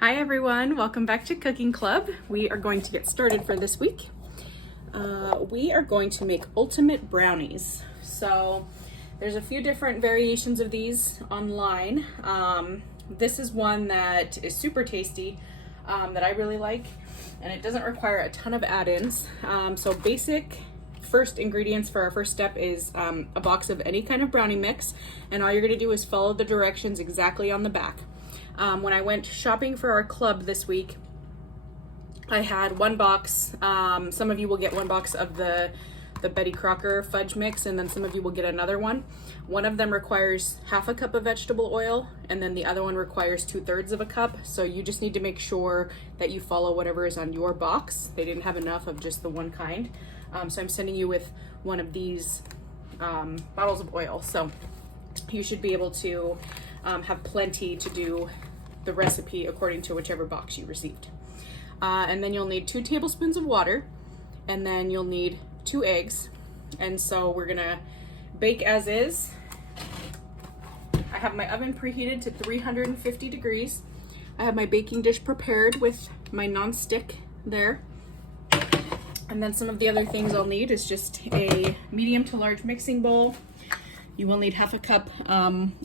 Hi everyone, welcome back to Cooking Club. We are going to get started for this week. We are going to make ultimate brownies. So there's a few different variations of these online. This is one that is super tasty that I really like, and it doesn't require a ton of add-ins. So basic first ingredients for our first step is a box of any kind of brownie mix, and all you're going to do is follow the directions exactly on the back. When I went shopping for our club this week, I had one box. Some of you will get one box of the Betty Crocker fudge mix, and then some of you will get another one. One of them requires half a cup of vegetable oil, and then the other one requires 2/3 of a cup. So you just need to make sure that you follow whatever is on your box. They didn't have enough of just the one kind. So I'm sending you with one of these bottles of oil. So you should be able to have plenty to do the recipe according to whichever box you received. And then you'll need 2 tablespoons of water, and then you'll need 2 eggs. And so we're gonna bake as is. I have my oven preheated to 350 degrees. I have my baking dish prepared with my non-stick there. And then some of the other things I'll need is just a medium to large mixing bowl. You will need half a cup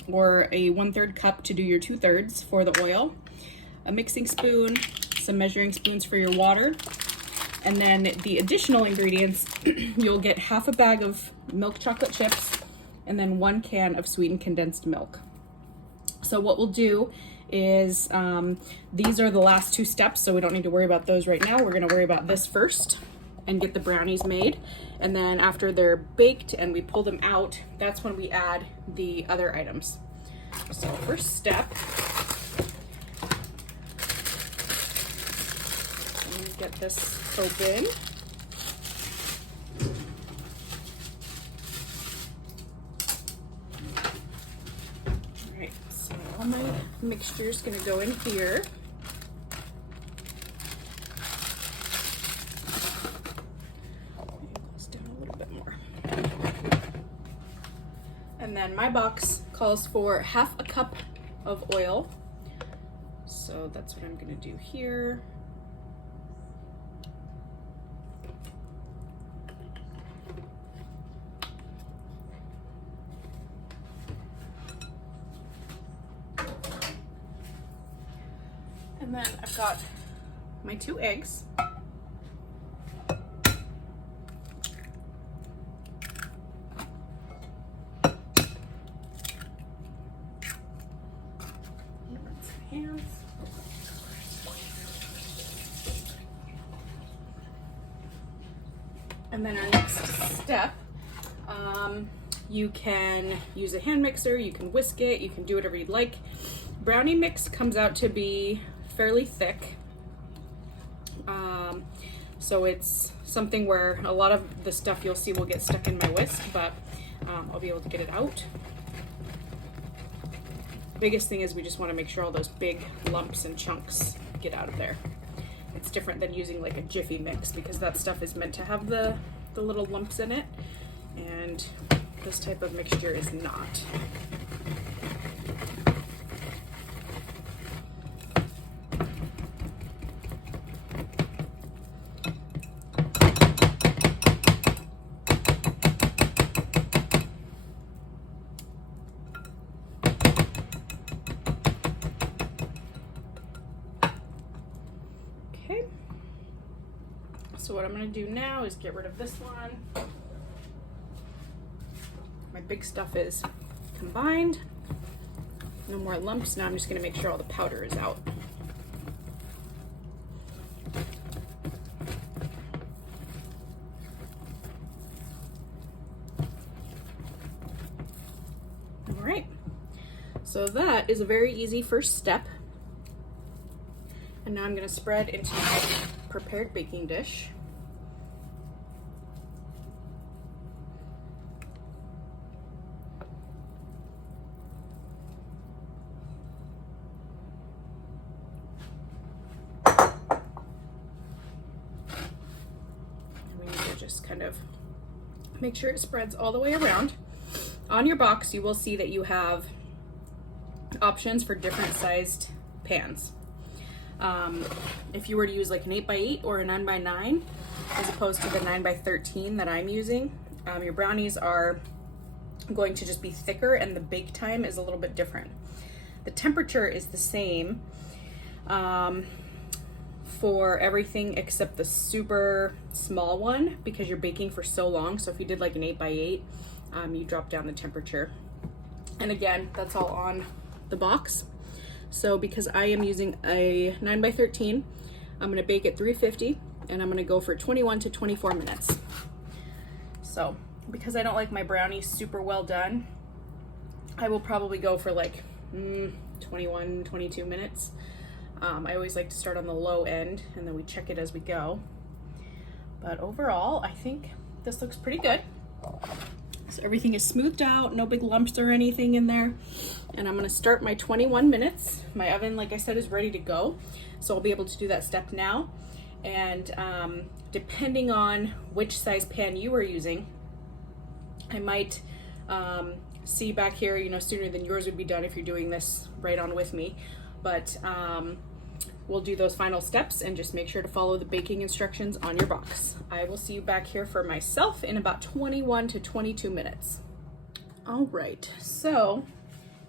or a 1/3 cup to do your 2/3 for the oil, a mixing spoon, some measuring spoons for your water, and then the additional ingredients, you'll get half a bag of milk chocolate chips and then 1 can of sweetened condensed milk. So what we'll do is, these are the last 2 steps, so we don't need to worry about those right now. We're gonna worry about this first and get the brownies made. And then after they're baked and we pull them out, that's when we add the other items. So first step, let me get this open. All right, so all my mixture is gonna go in here. And then my box calls for half a cup of oil. So that's what I'm gonna do here. And then I've got my 2 eggs. And then our next step, you can use a hand mixer, you can whisk it, you can do whatever you'd like. Brownie mix comes out to be fairly thick. So it's something where a lot of the stuff you'll see will get stuck in my whisk, but I'll be able to get it out. Biggest thing is we just want to make sure all those big lumps and chunks get out of there. It's different than using like a Jiffy mix, because that stuff is meant to have the little lumps in it, and this type of mixture is not. So what I'm going to do now is get rid of this one. My big stuff is combined. No more lumps. Now I'm just going to make sure all the powder is out. All right. So that is a very easy first step. And now I'm going to spread into my prepared baking dish. And we need to just kind of make sure it spreads all the way around. On your box, you will see that you have options for different sized pans. If you were to use like an 8x8 or a 9x9, as opposed to the 9x13 that I'm using, your brownies are going to just be thicker and the bake time is a little bit different. The temperature is the same for everything except the super small one, because you're baking for so long. So if you did like an 8x8, you drop down the temperature. And again, that's all on the box. So because I am using a 9x13, I'm gonna bake at 350 and I'm gonna go for 21 to 24 minutes. So because I don't like my brownies super well done, I will probably go for like 21, 22 minutes. I always like to start on the low end and then we check it as we go. But overall, I think this looks pretty good. So everything is smoothed out, no big lumps or anything in there. And I'm gonna start my 21 minutes. My oven, like I said, is ready to go. So I'll be able to do that step now. And depending on which size pan you are using, I might see back here, you know, sooner than yours would be done if you're doing this right on with me. But we'll do those final steps and just make sure to follow the baking instructions on your box. I will see you back here for myself in about 21 to 22 minutes. All right, so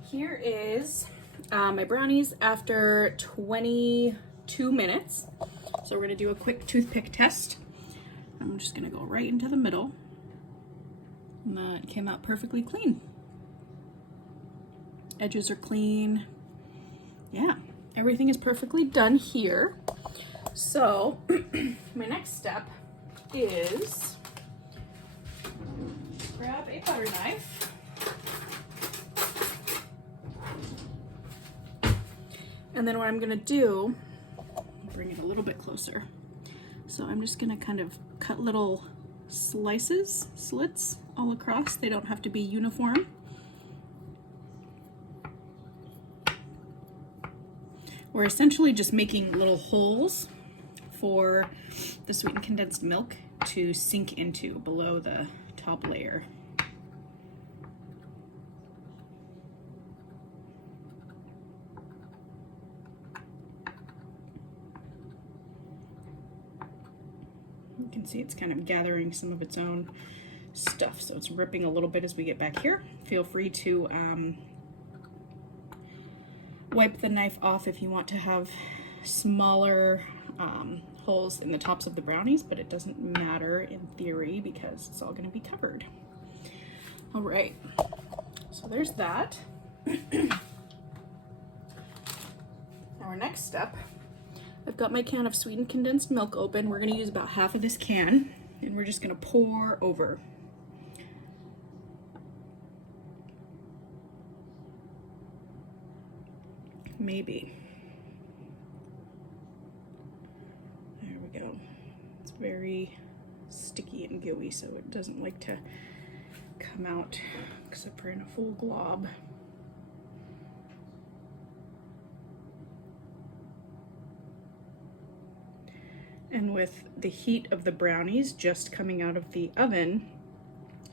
here is my brownies after 22 minutes. So we're gonna do a quick toothpick test. I'm just gonna go right into the middle. And that came out perfectly clean. Edges are clean. Yeah, everything is perfectly done here. So my next step is grab a butter knife. And then what I'm gonna do, bring it a little bit closer. So I'm just gonna kind of cut little slits all across. They don't have to be uniform. We're essentially just making little holes for the sweetened condensed milk to sink into below the top layer. You can see it's kind of gathering some of its own stuff, so it's ripping a little bit as we get back here. Feel free to wipe the knife off if you want to have smaller holes in the tops of the brownies, but it doesn't matter in theory because it's all going to be covered. All right, so there's that. Our next step, I've got my can of sweetened condensed milk open. We're going to use about half of this can and we're just going to pour over. Maybe. There we go. It's very sticky and gooey, so it doesn't like to come out except for in a full glob. And with the heat of the brownies just coming out of the oven,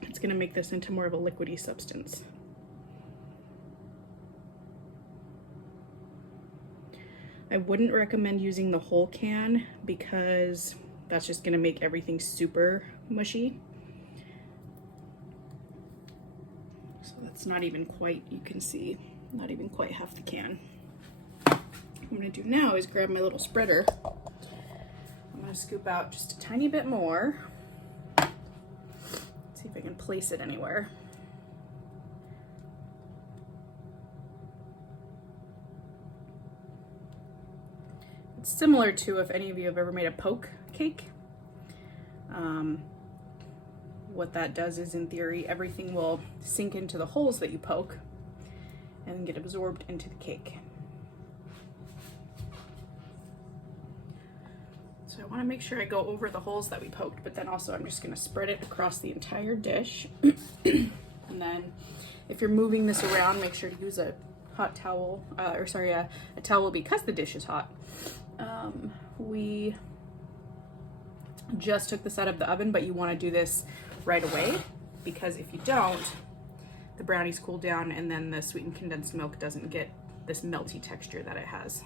it's going to make this into more of a liquidy substance. I wouldn't recommend using the whole can because that's just going to make everything super mushy. So that's not even quite, you can see, not even quite half the can. What I'm going to do now is grab my little spreader. I'm going to scoop out just a tiny bit more. See if I can place it anywhere. It's similar to if any of you have ever made a poke cake. What that does is, in theory, everything will sink into the holes that you poke and get absorbed into the cake. So I want to make sure I go over the holes that we poked, but then also I'm just going to spread it across the entire dish. And then if you're moving this around, make sure to use a hot towel, a towel because the dish is hot. We just took this out of the oven, but you want to do this right away because if you don't, the brownies cool down and then the sweetened condensed milk doesn't get this melty texture that it has.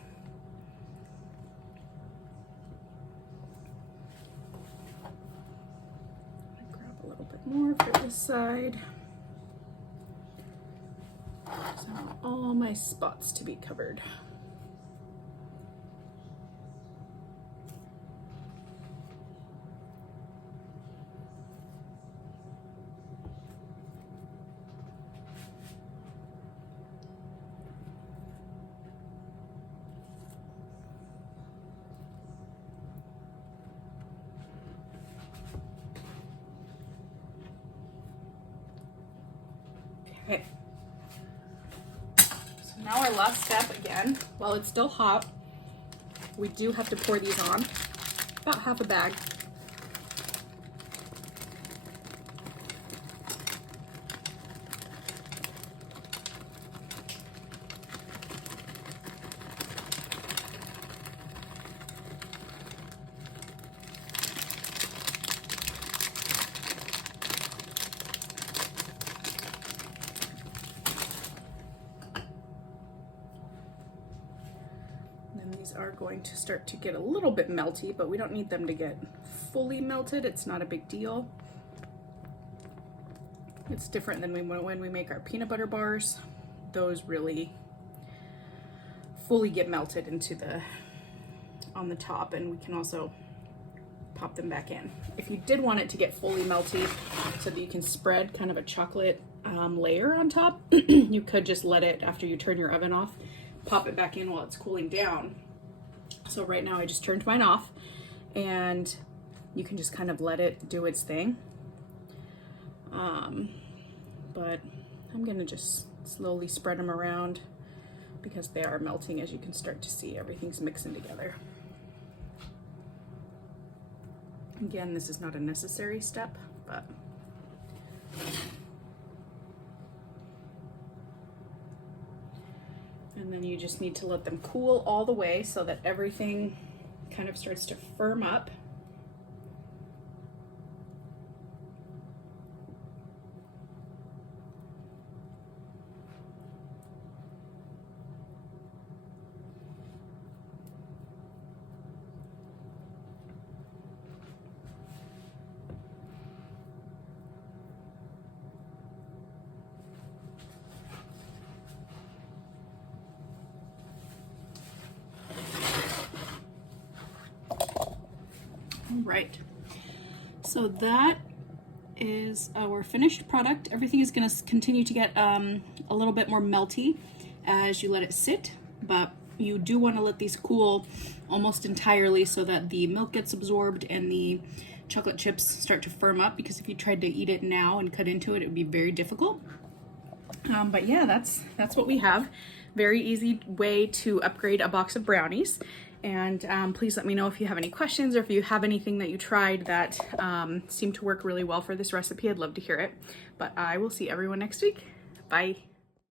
more for this side. So I want all my spots to be covered. Okay. So now our last step again, while it's still hot, we do have to pour these on, about half a bag. These are going to start to get a little bit melty, but we don't need them to get fully melted. It's not a big deal. It's different than when we make our peanut butter bars. Those really fully get melted into on the top, and we can also pop them back in. If you did want it to get fully melty so that you can spread kind of a chocolate layer on top, you could just let it, after you turn your oven off, pop it back in while it's cooling down. So right now I just turned mine off, and you can just kind of let it do its thing. But I'm gonna just slowly spread them around because they are melting. As you can start to see, everything's mixing together. Again, this is not a necessary step, but and then you just need to let them cool all the way so that everything kind of starts to firm up. Right, so that is our finished product. Everything is going to continue to get a little bit more melty as you let it sit, but you do want to let these cool almost entirely so that the milk gets absorbed and the chocolate chips start to firm up, because if you tried to eat it now and cut into it, it would be very difficult. But yeah, that's what we have. Very easy way to upgrade a box of brownies. And please let me know if you have any questions or if you have anything that you tried that seemed to work really well for this recipe. I'd love to hear it. But I will see everyone next week. Bye.